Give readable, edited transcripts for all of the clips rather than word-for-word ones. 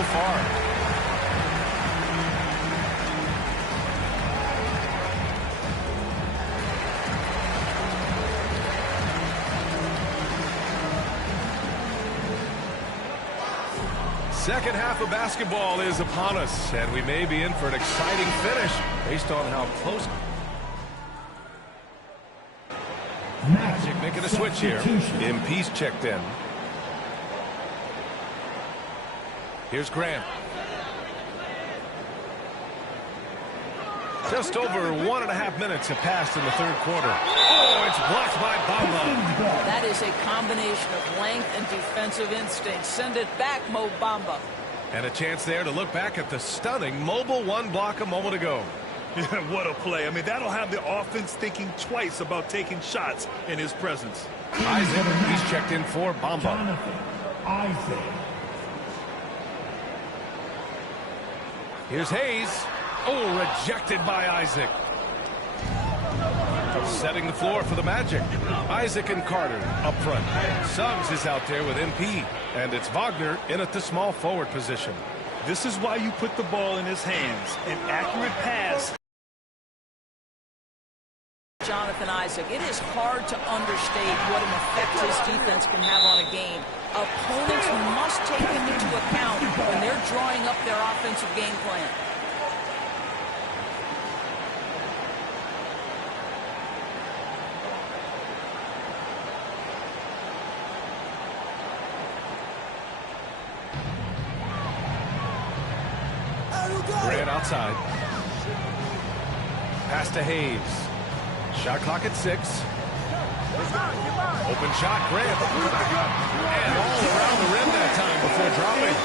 so far. Second half of basketball is upon us, and we may be in for an exciting finish based on how close. Magic making a switch here. MP's checked in. Here's Grant. Just over 1.5 minutes have passed in the third quarter. Oh, it's blocked by Bamba. That is a combination of length and defensive instinct. Send it back, Mo Bamba. And a chance there to look back at the stunning mobile one block a moment ago. Yeah, what a play. I mean, that'll have the offense thinking twice about taking shots in his presence. Isaac, he's checked in for Bamba. Isaac. Here's Hayes. Oh, rejected by Isaac. Setting the floor for the Magic. Isaac and Carter up front. Suggs is out there with MP. And it's Wagner in at the small forward position. This is why you put the ball in his hands. An accurate pass. Jonathan Isaac, it is hard to understate what an effect his defense can have on a game. Opponents must take him into account when they're drawing up their offensive game plan. Grant outside. Pass to Hayes. Shot clock at 6. Open shot, Grant. And all around the rim that time before dropping.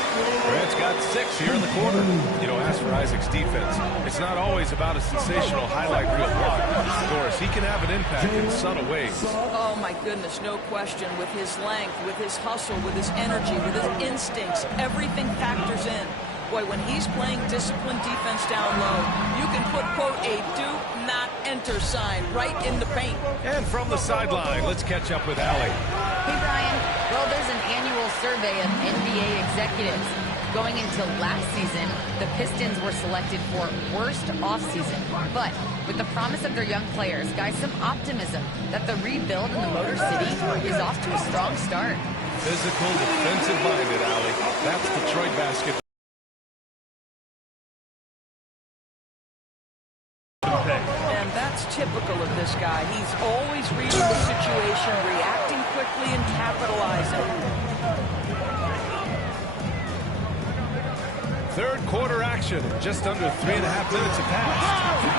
Grant's got 6 here in the quarter. You know, as for Isaac's defense, it's not always about a sensational highlight reel block. Of course, he can have an impact in subtle ways. Oh, my goodness, no question. With his length, with his hustle, with his energy, with his instincts, everything factors in. Boy, when he's playing disciplined defense down low, you can put, quote, a do not enter sign right in the paint. And from the sideline, let's catch up with Allie. Hey, Brian. Well, there's an annual survey of NBA executives. Going into last season, the Pistons were selected for worst offseason. But with the promise of their young players, guys, some optimism that the rebuild in the Motor City is off to a strong start. Physical, defensive-minded, Allie. That's Detroit basketball. And that's typical of this guy. He's always reading the situation, reacting quickly, and capitalizing. Third quarter action. Just under 3.5 minutes have passed.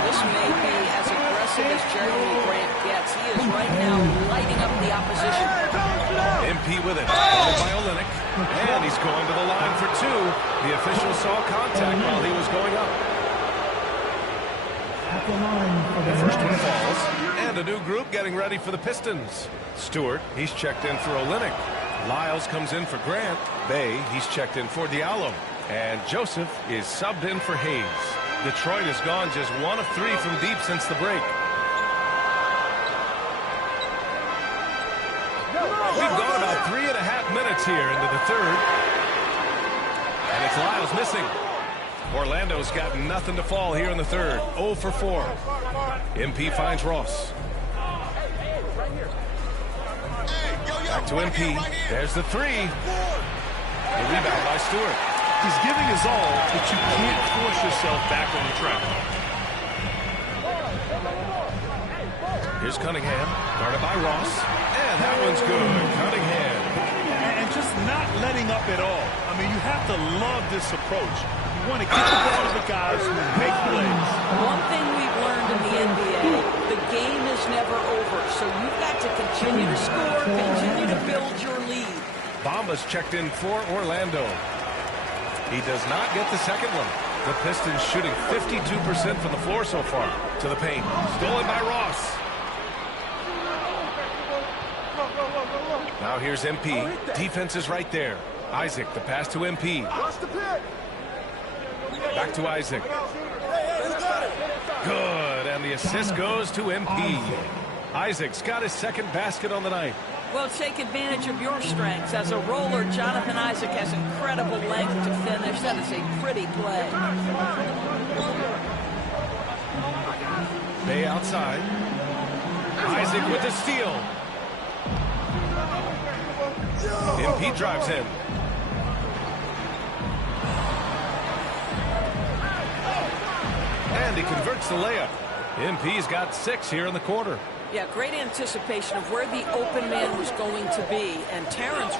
This may be as aggressive as Jeremy Grant gets. He is right now lighting up the opposition. MP with it. By Olynyk. And he's going to the line for 2. The official saw contact while he was going up. The first one falls, and a new group getting ready for the Pistons. Stewart, he's checked in for Olynyk. Lyles comes in for Grant. Bay, he's checked in for Diallo. And Joseph is subbed in for Hayes. Detroit has gone just 1 of 3 from deep since the break. We've gone about 3.5 minutes here into the third. And it's Lyles missing. Orlando's got nothing to fall here in the third. 0 for 4. MP finds Ross. Back to MP. There's the 3. The rebound by Stewart. He's giving his all, but you can't force yourself back on the track. Here's Cunningham. Guarded by Ross. And that one's good. Cunningham. And just not letting up at all. I mean, you have to love this approach. You want to get the ball to the guys who make plays. One thing we've learned in the NBA, the game is never over. So you've got to continue to score, continue to build your lead. Bamba's checked in for Orlando. He does not get the second one. The Pistons shooting 52% from the floor so far. To the paint. Stolen by Ross. Now here's MP. Defense is right there. Isaac, the pass to MP. Back to Isaac. Good, and the assist goes to MP. Isaac's got his second basket on the night. Well, take advantage of your strengths. As a roller, Jonathan Isaac has incredible length to finish. That is a pretty play. Bay outside. Isaac with the steal. MP drives in. And he converts the layup. MP's got 6 here in the quarter. Yeah, great anticipation of where the open man was going to be. And Terrence.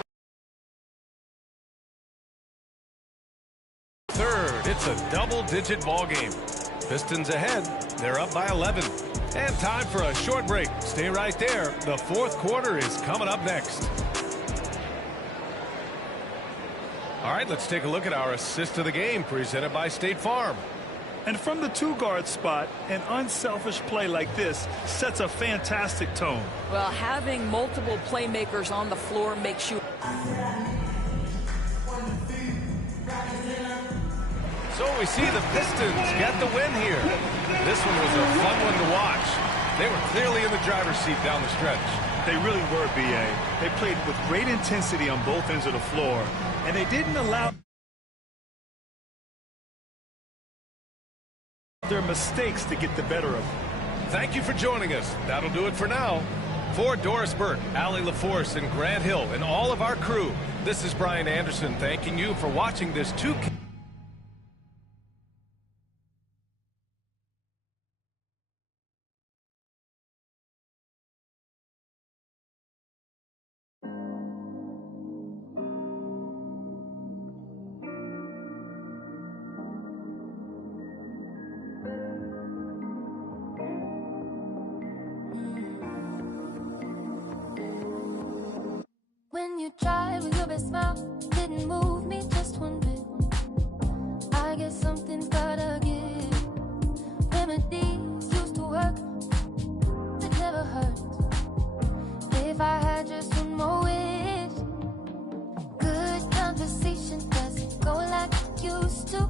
Third, it's a double-digit ball game. Pistons ahead. They're up by 11. And time for a short break. Stay right there. The fourth quarter is coming up next. All right, let's take a look at our assist of the game presented by State Farm. And from the two-guard spot, an unselfish play like this sets a fantastic tone. Well, having multiple playmakers on the floor makes you. So we see the Pistons get the win here. This one was a fun one to watch. They were clearly in the driver's seat down the stretch. They really were, B.A. They played with great intensity on both ends of the floor, and they didn't allow their mistakes to get the better of them. Thank you for joining us. That'll do it for now. For Doris Burke, Allie LaForce, and Grant Hill, and all of our crew, this is Brian Anderson thanking you for watching this 2K. When you tried with your best smile, didn't move me just one bit. I guess something's gotta give. Remedies used to work, it never hurt. If I had just one more wish, good conversation doesn't go like it used to.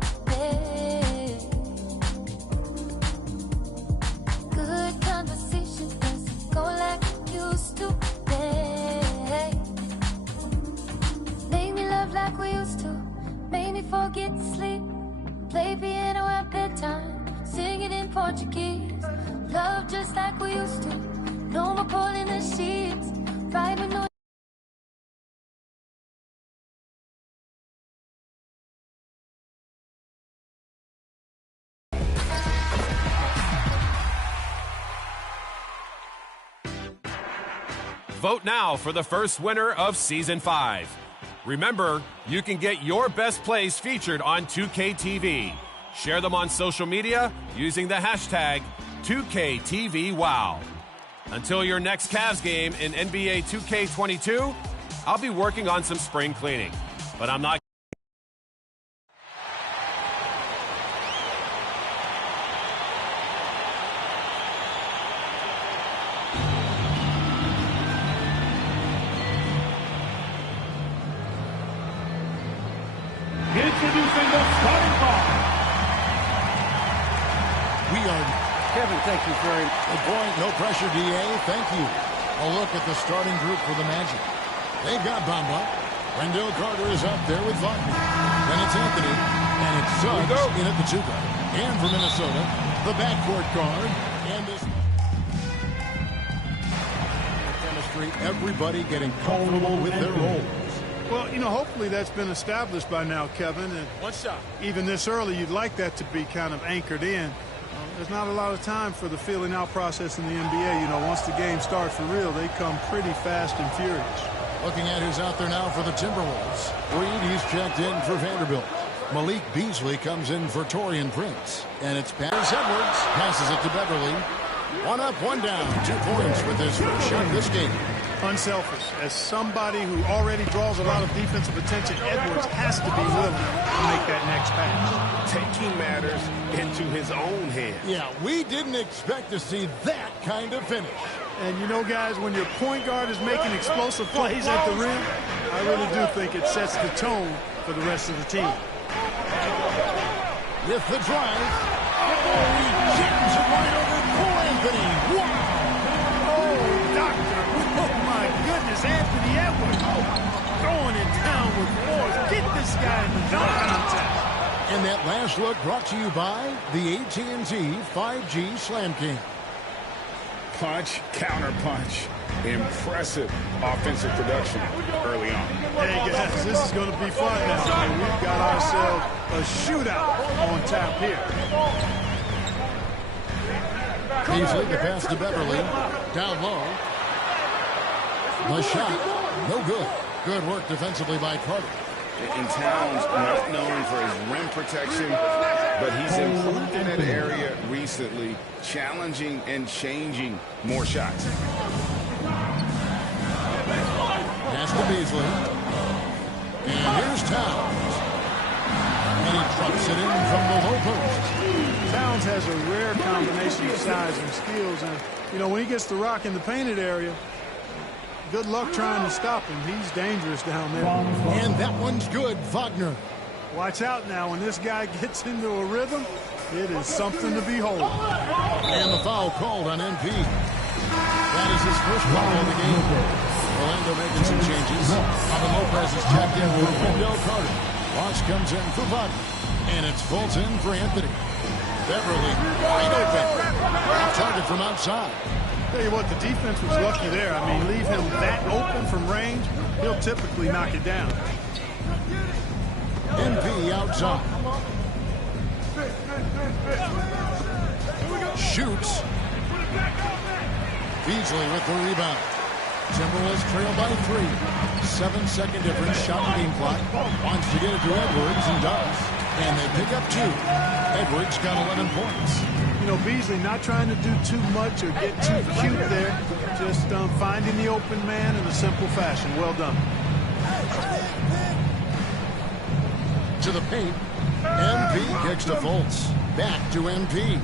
Good conversation doesn't go like it used to. Like we used to, made me forget to sleep. Play piano at bedtime, sing it in Portuguese. Love just like we used to, no more pulling the sheets. Right when no. Vote now for the first winner of Season 5. Remember, you can get your best plays featured on 2K TV. Share them on social media using the hashtag 2KTVWow. Until your next Cavs game in NBA 2K22, I'll be working on some spring cleaning. But I'm not. Introducing the starting five. Kevin, thank you very much. Good point. No pressure, DA. Thank you. A look at the starting group for the Magic. They've got Bamba. Wendell Carter is up there with Vaughn. Then it's Anthony. And it's Suggs in at the 2 guard. And for Minnesota, the backcourt guard. And this chemistry, everybody getting comfortable with their roles. Well, you know, hopefully that's been established by now, Kevin. And One shot. even this early, you'd like that to be kind of anchored in. There's not a lot of time for the feeling out process in the NBA. You know, once the game starts for real, they come pretty fast and furious. Looking at who's out there now for the Timberwolves. Reed, he's checked in for Vanderbilt. Malik Beasley comes in for Torian Prince. And it's Paris Edwards. Passes it to Beverly. One up, one down. 2 points with his first shot this game. Unselfish. As somebody who already draws a lot of defensive attention, Edwards has to be willing to make that next pass. Taking matters into his own hands. Yeah, we didn't expect to see that kind of finish. And you know, guys, when your point guard is making explosive plays at the rim, I really do think it sets the tone for the rest of the team. With the drive. Oh, he jams it right over Cole Anthony. Wow! Oh, guy in the dunk contest. And that last look brought to you by the AT&T 5G Slam King. Punch, counter punch. Impressive offensive production early on. Hey guys, this is going to be fun now. And we've got ourselves a shootout on tap here. Beasley, the pass to Beverly. Down low. The shot, no good. Good work defensively by Carter. And Towns not known for his rim protection, but he's improved in that area recently, challenging and changing more shots. Pass to Beasley. And here's Towns. And he drops it in from the low post. Towns has a rare combination of size and skills, and you know, when he gets the rock in the painted area, good luck trying to stop him. He's dangerous down there. And that one's good, Wagner. Watch out now. When this guy gets into a rhythm, it is something to behold. And the foul called on MP. That is his first foul of the game. Orlando making some changes. Robin Lopez is checked in for Wendell Carter. Ross comes in for Wagner. And it's Fulton for Anthony. Beverly wide open. Target from outside. Tell you what, the defense was lucky there. I mean, leave him that open from range, he'll typically knock it down. MP outside. Shoots. Beasley with the rebound. Timberwolves trail by 3. 7-second difference, shot and game clock. Wants to get it to Edwards and does. And they pick up 2. Edwards got 11 points. You know, Beasley not trying to do too much or get too cute there. Just finding the open man in a simple fashion. Well done. To the paint. MP kicks to Fultz. Back to MP.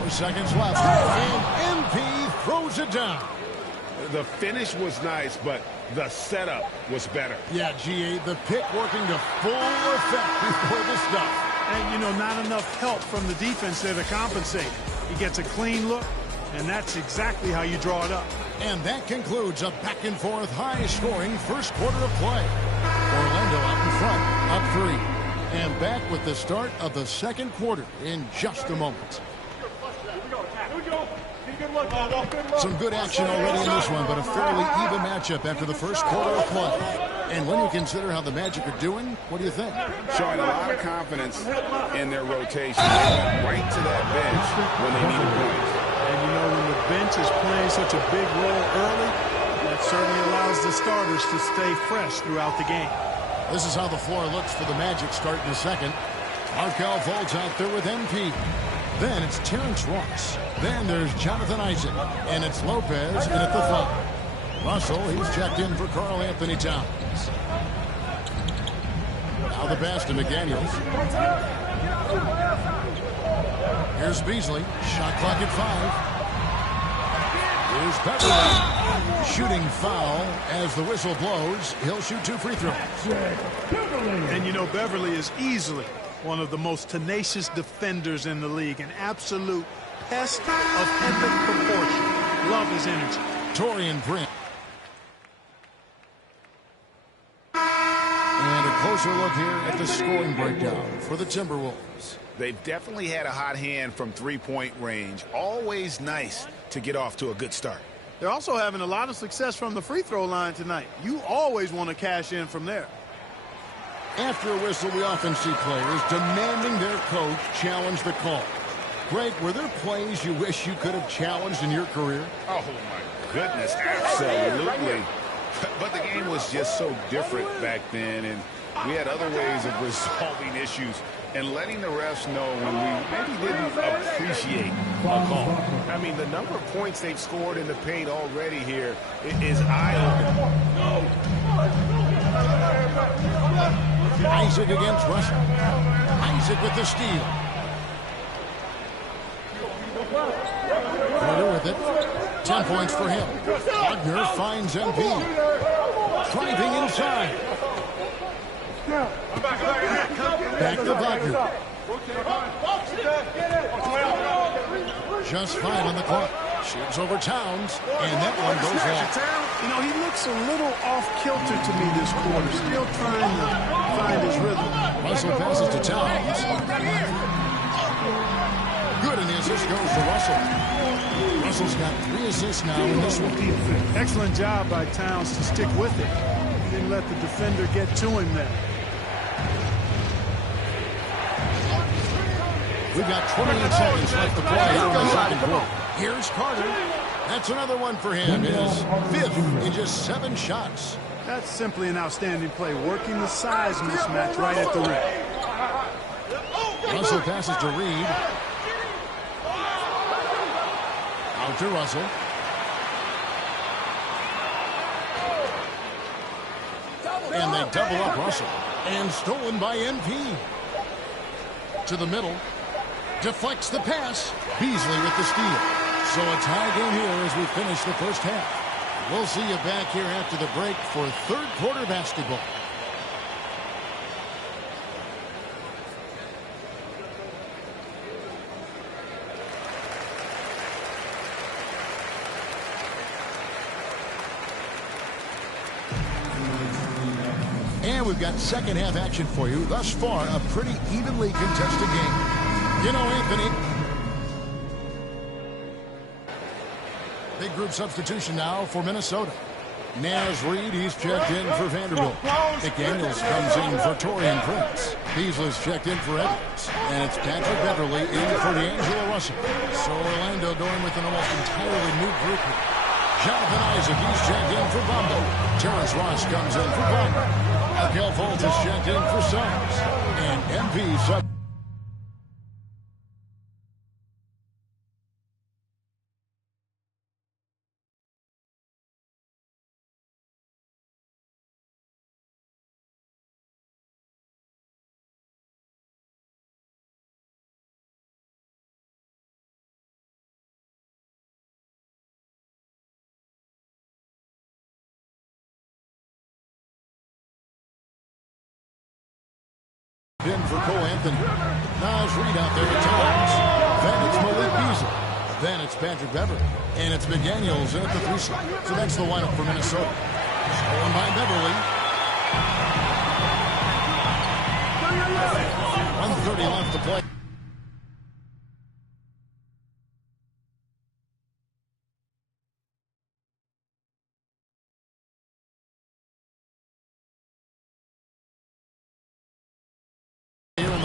4 seconds left. And MP throws it down. The finish was nice, but the setup was better. Yeah, GA, the pick working to full effect before the stuff. And, you know, not enough help from the defense there to compensate. He gets a clean look, and that's exactly how you draw it up. And that concludes a back-and-forth, high-scoring first quarter of play. Orlando out in front, up 3. And back with the start of the second quarter in just a moment. Some good action already in this one, but a fairly even matchup after the first quarter of play. And when you consider how the Magic are doing, what do you think? Showing a lot of confidence in their rotation. They went right to that bench when they needed points. And you know, when the bench is playing such a big role early, that certainly allows the starters to stay fresh throughout the game. This is how the floor looks for the Magic starting the second. Markelle Fultz out there with MP. Then it's Terrence Ross. Then there's Jonathan Isaac. And it's Lopez in at the 5. Russell, he's checked in for Karl Anthony Towns. Now the pass to McDaniels. Here's Beasley. Shot clock at 5. Here's Beverly. Shooting foul as the whistle blows. He'll shoot 2 free throws. And you know, Beverly is easily one of the most tenacious defenders in the league. An absolute pest of epic proportion. Love his energy. Taurean Prince. And a closer look here at the scoring breakdown for the Timberwolves. They've definitely had a hot hand from three-point range. Always nice to get off to a good start. They're also having a lot of success from the free throw line tonight. You always want to cash in from there. After a whistle, we often see players demanding their coach challenge the call. Greg, were there plays you wish you could have challenged in your career? Oh, my goodness, absolutely. But the game was just so different back then, and we had other ways of resolving issues and letting the refs know when we maybe didn't appreciate a call. I mean, the number of points they've scored in the paint already here is eye-opening. Isaac against Russell. Isaac with the steal. Carter with it. 10 points for him. Wagner finds MP. Driving inside. Back to Wagner. Just 5 on the clock. Shoots over Towns, and that one goes long. You know, he looks a little off-kilter to me this quarter. Still trying to find his rhythm. Russell passes to Towns. Good, and the assist goes to Russell. Russell's got 3 assists now in this one. Excellent job by Towns to stick with it. Didn't let the defender get to him there. We've got 28 seconds left to play in the second quarter. Here's Carter. That's another one for him. His 5th in just 7 shots. That's simply an outstanding play, working the size mismatch right at the rim. Russell passes to Reed. Out to Russell. And they double up Russell. And stolen by MP. To the middle. Deflects the pass. Beasley with the steal. So a tie game here as we finish the first half. We'll see you back here after the break for third quarter basketball. And we've got second half action for you. Thus far, a pretty evenly contested game. You know, Anthony. Big group substitution now for Minnesota. Naz Reid, he's checked in for Vanderbilt. McDaniels comes in for Torian Prince. Beasley's checked in for Edwards. And it's Patrick Beverly in for D'Angelo Russell. So Orlando going with an almost entirely new group here. Jonathan Isaac, he's checked in for Bumbo. Terrence Ross comes in for Bumbo. Markel Fultz is checked in for Suggs. And MP sub. In for Cole Anthony. Naz Reid out there at times. Then it's Malik Beasley. Then it's Patrick Beverly. And it's McDaniels in at the 3 slot. So that's the lineup for Minnesota. Stolen by Beverly. 1:30 left to play.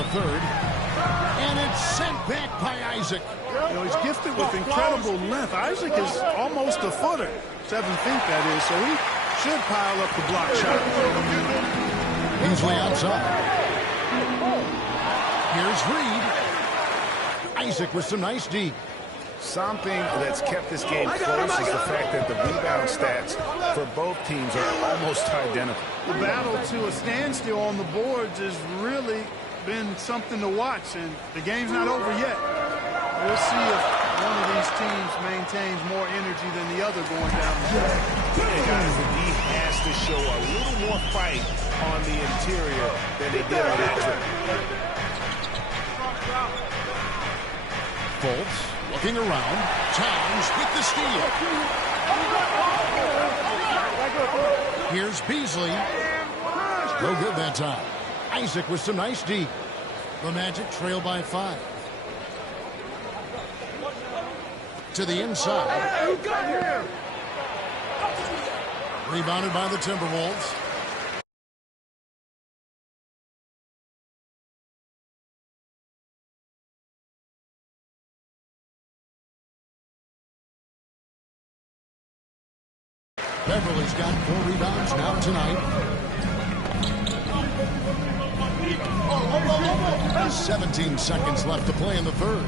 Third, and it's sent back by Isaac. You know, he's gifted with incredible length. Isaac is almost a footer, 7 feet that is, so he should pile up the block shot. Beasley outside. Here's Reed. Isaac with some nice D. Something that's kept this game close is the fact that the rebound stats for both teams are almost identical. The battle to a standstill on the boards has really been something to watch, and the game's not over yet. We'll see if one of these teams maintains more energy than the other going down the stretch. Hey guys, the D has to show a little more fight on the interior than they did on that trip. Fultz looking around. Towns with the steal. Here's Beasley. No good that time. Isaac with some nice D. The Magic trail by 5. To the inside. Rebounded by the Timberwolves. Beverly's got 4 rebounds now tonight. 17 seconds left to play in the third.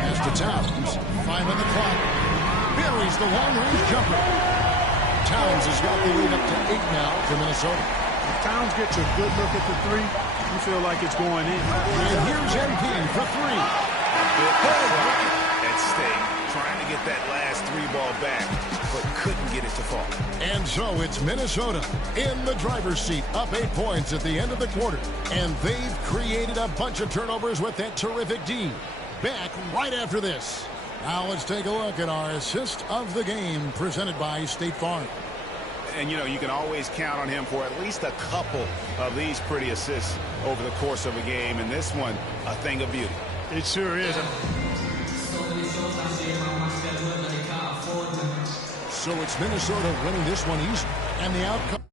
As to Towns, 5 on the clock. Buries the long-range jumper. Towns has got the lead up to 8 now for Minnesota. If Towns gets a good look at the 3, you feel like it's going in. And here's MP for 3. At stake. trying to get that last 3 ball back, but couldn't get it to fall. And so it's Minnesota in the driver's seat, up 8 points at the end of the quarter. And they've created a bunch of turnovers with that terrific D. Back right after this. Now let's take a look at our assist of the game presented by State Farm. And, you know, you can always count on him for at least a couple of these pretty assists over the course of a game. And this one, a thing of beauty. It sure is. So it's Minnesota winning this one easy. And the outcome.